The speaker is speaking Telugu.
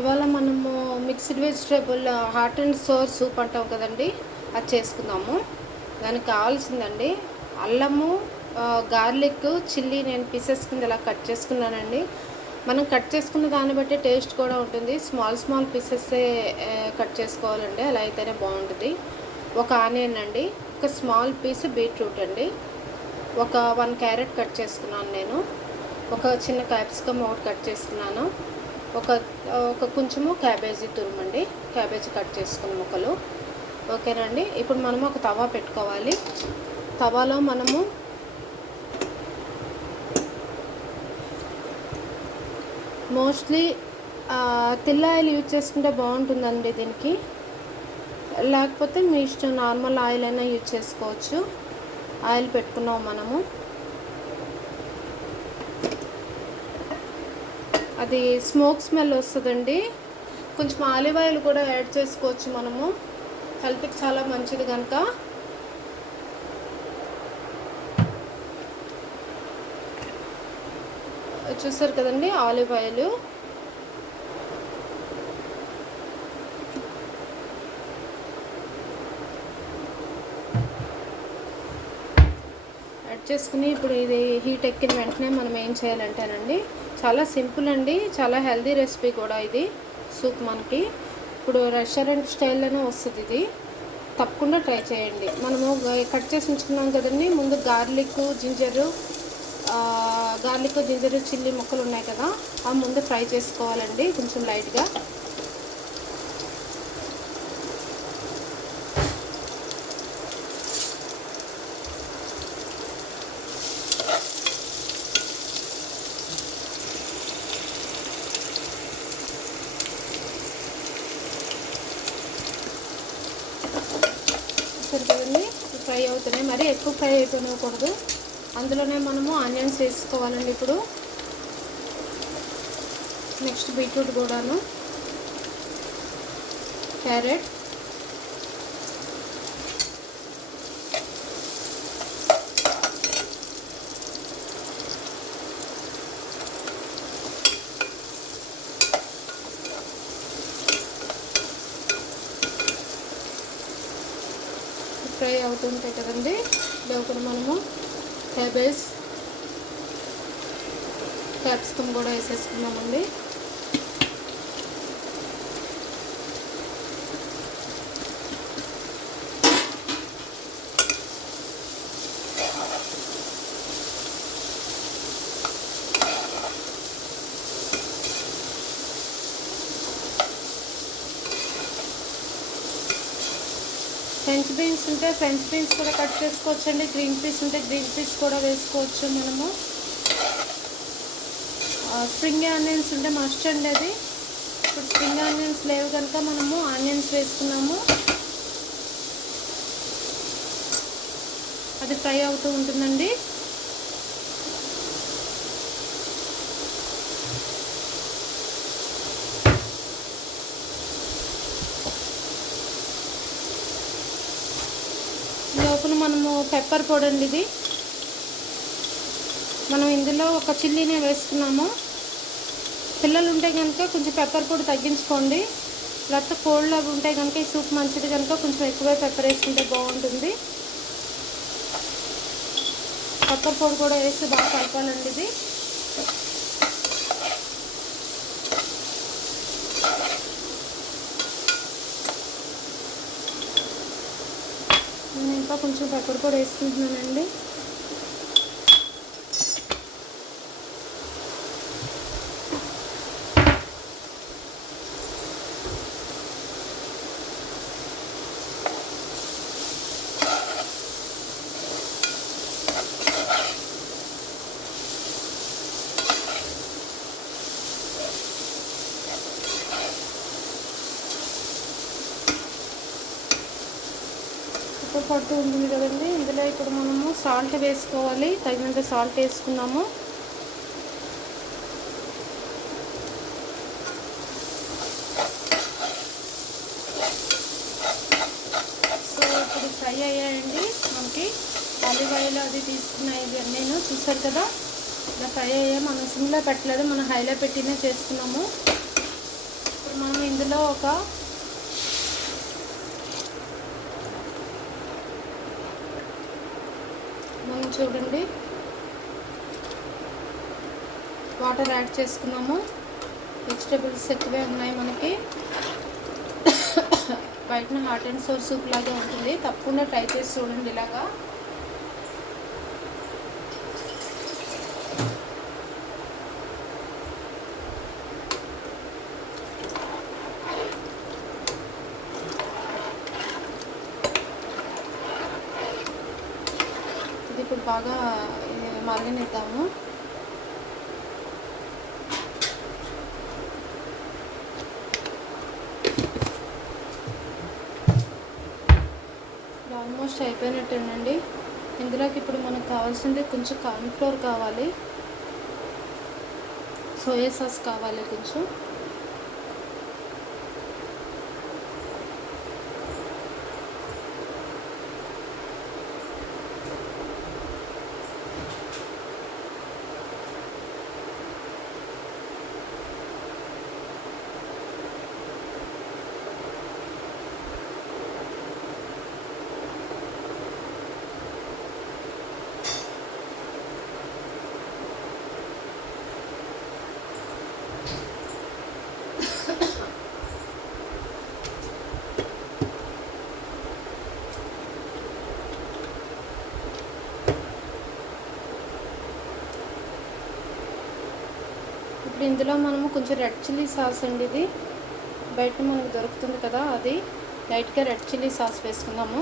ఇవాళ మనము mixed vegetable hot and sour soup అంటాం కదండి, అది చేసుకుందాము. దానికి కావాల్సిందండి అల్లము, గార్లిక్, చిల్లీ నేను పీసెస్ కింద ఇలా కట్ చేసుకున్నానండి. మనం కట్ చేసుకున్న దాన్ని బట్టి టేస్ట్ కూడా ఉంటుంది. స్మాల్ పీసెస్సే కట్ చేసుకోవాలండి, అలా అయితేనే బాగుంటుంది. ఒక ఆనియన్ అండి, ఒక స్మాల్ పీస్ బీట్రూట్ అండి, ఒక 1 క్యారెట్ కట్ చేసుకున్నాను నేను, ఒక చిన్న క్యాప్సికమ్ ఒకటి కట్ చేసుకున్నాను, ఒక కొంచెము క్యాబేజీ తురుమండి, క్యాబేజీ కట్ చేసుకున్న ముక్కలు. ఓకేనండి. ఇప్పుడు మనము ఒక తవా పెట్టుకోవాలి. తవాలో మనము మోస్ట్లీ తెల్ల ఆయిల్ యూజ్ చేసుకుంటే బాగుంటుందండి దీనికి. లేకపోతే మీ ఇష్టం, నార్మల్ ఆయిల్ అయినా యూజ్ చేసుకోవచ్చు. ఆయిల్ పెట్టుకున్నాం మనము. అది స్మోక్ స్మెల్ వస్తుందండి. కొంచెం ఆలివ్ ఆయిల్ కూడా యాడ్ చేసుకోవచ్చు మనము, హెల్త్కి చాలా మంచిది కనుక. చూసారు కదండి ఆలివ్ ఆయిల్. యాడ్ చేసుకుని ఇప్పుడు ఇది హీట్ ఎక్కిన వెంటనే మనం ఏం చేయాలంటేనండి, చాలా సింపుల్ అండి, చాలా హెల్దీ రెసిపీ కూడా ఇది సూప్. మనకి ఇప్పుడు రెస్టారెంట్ స్టైల్లోనే వస్తుంది ఇది, తప్పకుండా ట్రై చేయండి. మనము కట్ చేసి ఉంచుకున్నాం కదండి, ముందు గార్లిక్ జింజరు చిల్లీ ముక్కలు ఉన్నాయి కదా, ఆ ముందు ఫ్రై చేసుకోవాలండి కొంచెం లైట్గా. కదండి ఫ్రై అవుతున్నాయి, మరీ ఎక్కువ ఫ్రై అయిపోనివ్వకూడదు. అందులోనే మనము ఆనియన్స్ వేసుకోవాలండి ఇప్పుడు. నెక్స్ట్ బీట్రూట్ కూడాను, క్యారెట్, ఫ్రై అవుతుంటాయి కదండి. లోపల మనము క్యాబేజ్, క్యాప్సికమ్ కూడా వేసేసుకున్నామండి. ఫ్రెంచ్ బీన్స్ ఉంటే ఫ్రెంచ్ బీన్స్ కూడా కట్ చేసుకోవచ్చండి. గ్రీన్ పీస్ ఉంటే గ్రీన్ పీస్ కూడా వేసుకోవచ్చు మనము. స్ప్రింగ్ ఆనియన్స్ ఉంటే మస్ట్ అండి అది. ఇప్పుడు స్ప్రింగ్ ఆనియన్స్ లేవు కనుక మనము ఆనియన్స్ వేసుకున్నాము. అది ఫ్రై అవుతూ ఉంటుందండి. లోపల మనము పెప్పర్ పొడి అండి ఇది. మనం ఇందులో ఒక చిల్లీనే వేసుకున్నాము. పిల్లలు ఉంటే కనుక కొంచెం పెప్పర్ పొడి తగ్గించుకోండి. లేకపోతే కోల్డ్ అవి ఉంటే కనుక ఈ సూప్ మంచిది కనుక కొంచెం ఎక్కువే పెప్పర్ వేసుకుంటే బాగుంటుంది. పెప్పర్ పొడి కూడా వేసి బాగా కలపాలండి ఇది. నేను ఇంకా కొంచెం పెప్పర్ పొడి వేసుకుంటున్నానండి. పడుతూ ఉంటుంది కదండి. ఇందులో ఇప్పుడు మనము సాల్ట్ వేసుకోవాలి, తగినంత సాల్ట్ వేసుకున్నాము. సో ఇప్పుడు ఫ్రై అయ్యాయండి మనకి. ఆలివ్ ఆయిల్ అది తీసుకున్నాయి నేను, చూసారు కదా ఇలా ఫ్రై అయ్యాయి. మనం సిమ్లో పెట్టలేదు, మనం హైలో పెట్టినే చేసుకున్నాము. ఇప్పుడు ఇందులో ఒక మనం చూడండి వాటర్ యాడ్ చేసుకున్నాము. వెజిటేబుల్స్ ఎక్కువే ఉన్నాయి మనకి. బయటన హాట్ అండ్ సోర్ సూప్ లాగే ఉంటుంది, తప్పకుండా ట్రై చేసి చూడండి ఇలాగా. ఇది ఇప్పుడు బాగా మరగనిద్దాము. ఆల్మోస్ట్ అయిపోయినట్టేనండి. ఇందులోకి ఇప్పుడు మనకు కావాల్సింది కొంచెం కార్న్ఫ్లోర్ కావాలి, సోయా సాస్ కావాలి కొంచెం. ఇప్పుడు ఇందులో మనము కొంచెం రెడ్ చిల్లీ సాస్ అండి, ఇది బయట మనకు దొరుకుతుంది కదా, అది లైట్గా రెడ్ చిల్లీ సాస్ వేసుకుందాము.